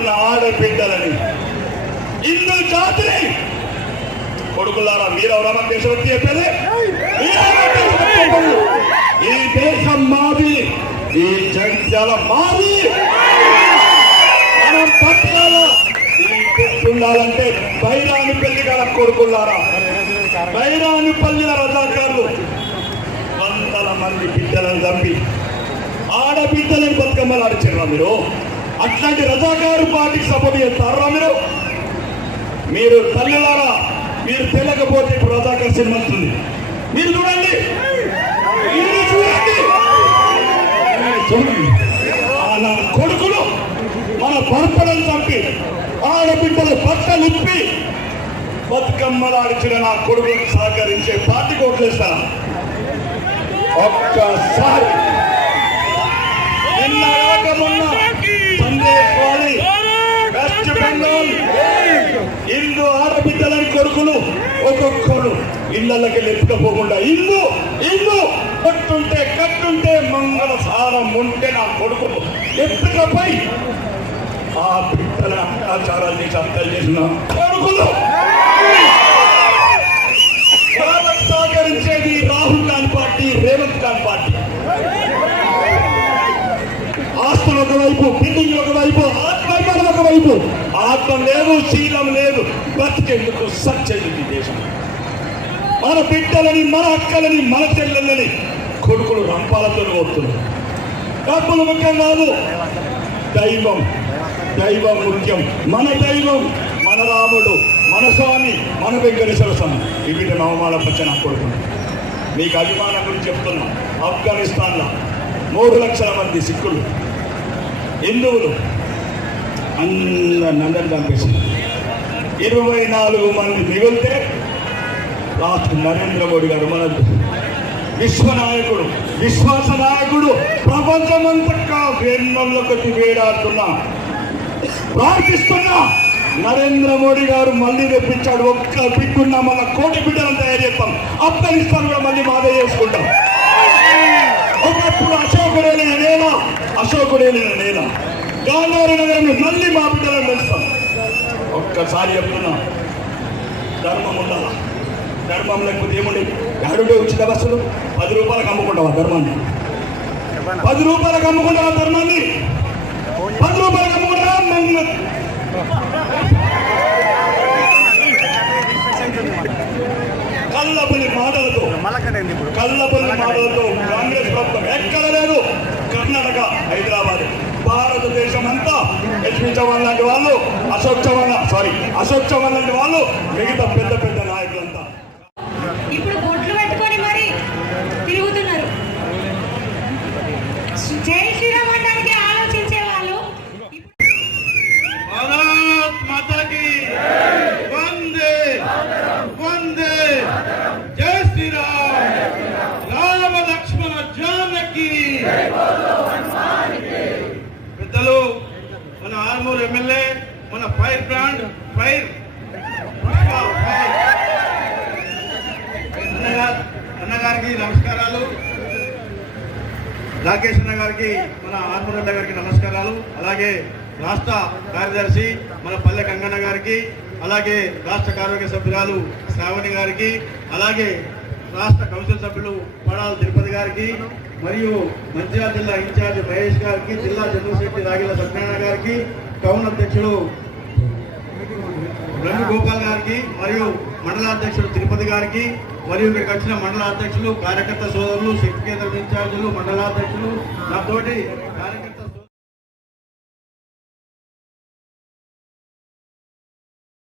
పుట్టిన ఆడబిడ్డలని హిందూ జాతిని కొడుకులారా మీరెవరమ్మా దేశభక్తి చెప్పేది? ఈ దేశం మాది, ఈ జగిత్యాల మాది. మనం పట్టాల ఉండాలంటే బైరాని పెళ్లి గల కొడుకులారా, బైరాని పల్లిన రజాకారులు వందల మంది బిడ్డలను చంపి ఆడబిడ్డలను బతుకమ్మలు ఆడిచారా మీరు? అట్లాంటి రజాకారు పార్టీకి సపోర్ట్ చేస్తారా మీరు? మీరు తల్లిలారా, మీరు తెలియకపోతే ఇప్పుడు రజాకారు సినిమా వస్తుంది, మీరు చూడండి, మీరు చూడండి. నా కొడుకులు మన భర్తలను చంపి ఆడబిడ్డల బట్టలు ఇప్పి బతుకమ్మలు ఆడిచిన నా కొడుకులకు సహకరించే పార్టీకి ఓట్లేస్తాను. ఒక్కసారి మొన్న సందేశ్వాడి వెస్ట్ బెంగాల్ హిందూ ఆడబిడ్డలని కొడుకులు ఒక్కొక్కరు ఇళ్లకి లెప్పుకపోకుండా ఇల్లు ఇల్లు కట్టుంటే మంగళ సారం ఉంటే నా కొడుకు ఎప్పుకపై ఆ బిడ్డల అత్యాచారాలు చేసి హత్యలు చేసిన కొడుకులు సహకరించేది రాహుల్ గాంధీ పార్టీ, రేవంత్ గాంధీ పార్టీ. ఆస్తులు ఒకవైపు, బిల్డింగ్ ఒకవైపు, ఆత్మ ఒకవైపు. ఆత్మ లేదు, శీలం లేదు, బతికేందుకు సత్యది దేశం. మన బిడ్డలని, మన అక్కలని, మన చెల్లెళ్ళని కొడుకులు రంపాలతో వస్తున్నారు. డబ్బులు ముఖ్యం కాదు, దైవం దైవం ముఖ్యం. మన దైవం, మన రాముడు, మన స్వామి, మన వెంకటేశ్వర స్వామి. ఇవి నవమాల పచ్చన కొడుకులు. మీకు అభిమానం గురించి చెప్తున్నా. ఆఫ్ఘనిస్తాన్లో 3 లక్షల మంది సిక్కులు, హిందువులు అందరిని చంపేసింది. 24 మంది మిగిలితే రాష్ట్ర నరేంద్ర మోడీ గారు మన విశ్వనాయకుడు, విశ్వాస నాయకుడు, ప్రపంచమంతగా వేణులకి వేడాడుతున్నా ప్రార్థిస్తున్నా నరేంద్ర మోడీ గారు మళ్ళీ తెప్పించాడు. ఒక్క బిడ్డున్నా మన 1 కోటి బిడ్డలను తయారు చేస్తాం. ఆఫ్ఘనిస్తాన్ కూడా మళ్ళీ మాదే చేసుకుంటాం. ఒకప్పుడు అశోకుడేలిన నేల గాంధారి నగరం మళ్ళీ మా బిడ్డలను పెంచుతాం. ఒక్కసారి చెప్తున్నా, ధర్మం ఉండాలా. ధర్మం లేకపోతే ఏముండే? ఏడుండే ఉచిత బస్సులు 10 రూపాయలకు అమ్ముకుంటావా ధర్మాన్ని? 10 రూపాయలకు అమ్ముకుంటావా ధర్మాన్ని? 10 రూపాయలకు అమ్ముకుంటావా? కల్లబుల్లి మాటలతో కాంగ్రెస్ ప్రభుత్వం ఎక్కడ లేదు. కర్ణాటక, హైదరాబాద్, భారతదేశం అంతా హెచ్పి చవాన్ లాంటి వాళ్ళు, అశోక్ చవాన్ లాంటి వాళ్ళు, మిగతా పెద్ద పెద్ద నాయకులంతా ఇప్పుడు బొట్లు పెట్టుకొని మరి తిరుగుతున్నారు. జై శ్రీరామ్ అనడానికి ఆలోచించే వాళ్ళు భారత్ మాతాకి వందే వందే, జై శ్రీరామ్, రామ లక్ష్మణ జానకి. పెద్దలు, మన ఆర్మూర్ ఎమ్మెల్యే, మన ఫైర్ బ్రాండ్ అన్నగారికి నమస్కారాలు. రాకేష్ అన్న గారికి, మన ఆర్మూర్ అన్న గారికి నమస్కారాలు. అలాగే రాష్ట్ర కార్యదర్శి మన పల్లె గంగన్న గారికి, అలాగే రాష్ట్ర కార్యవర్గ సభ్యురాలు శ్రావణి గారికి, అలాగే రాష్ట్ర కౌన్సిల్ సభ్యులు పడాల తిరుపతి గారికి, మరియు మంచిర్యాల జిల్లా ఇన్ఛార్జ్ మహేష్ గారికి, జిల్లా జనరల్ సెక్రటరీ రాగిల సత్యనారాయణ గారికి, టౌన్ అధ్యక్షుడు వేణుగోపాల్ గారికి, మరియు మండలాధ్యక్షుడు తిరుపతి గారికి, మరియు ఇక్కడికి వచ్చిన మండల అధ్యక్షులు, కార్యకర్త సోదరులు, శక్తి కేంద్రం ఇన్ఛార్జీలు, మండలాధ్యక్షులు, నాతోటి కార్యకర్త